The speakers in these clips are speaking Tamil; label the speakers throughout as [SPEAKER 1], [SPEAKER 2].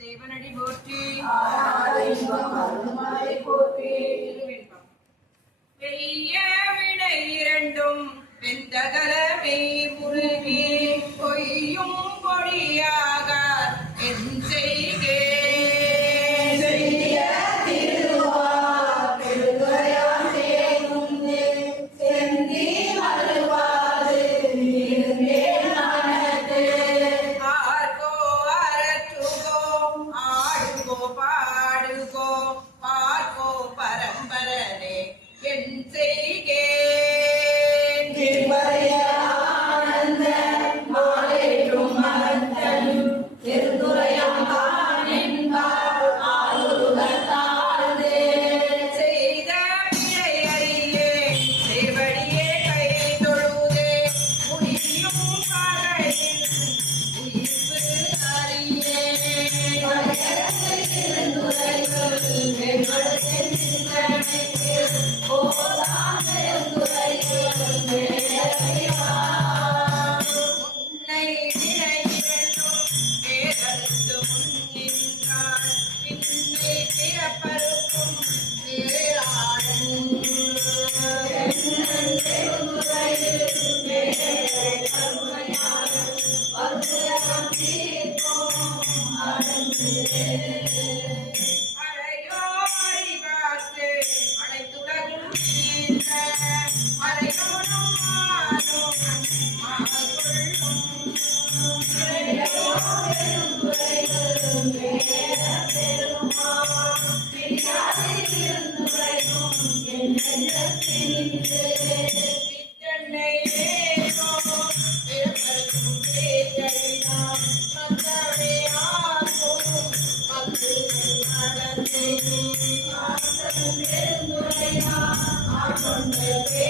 [SPEAKER 1] தேவனடி போற்றி திருவின்பம். பெய்ய வினை இரண்டும் Yeah. meu Deus.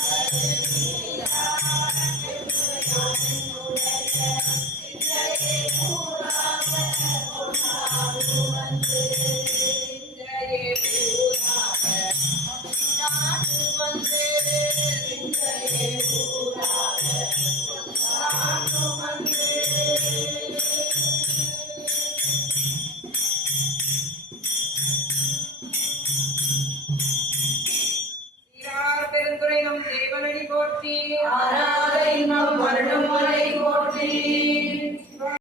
[SPEAKER 1] என்னை ஆண்டான் எனக்கறிவே இருந்து இறந்து கொள் என்றே இன்பம் பெருகி இருளகி ஞானம் துன்பம் தொடர்பெடுத்து போற்றி. ஆராதை நம் வருடம் மலை போற்றி.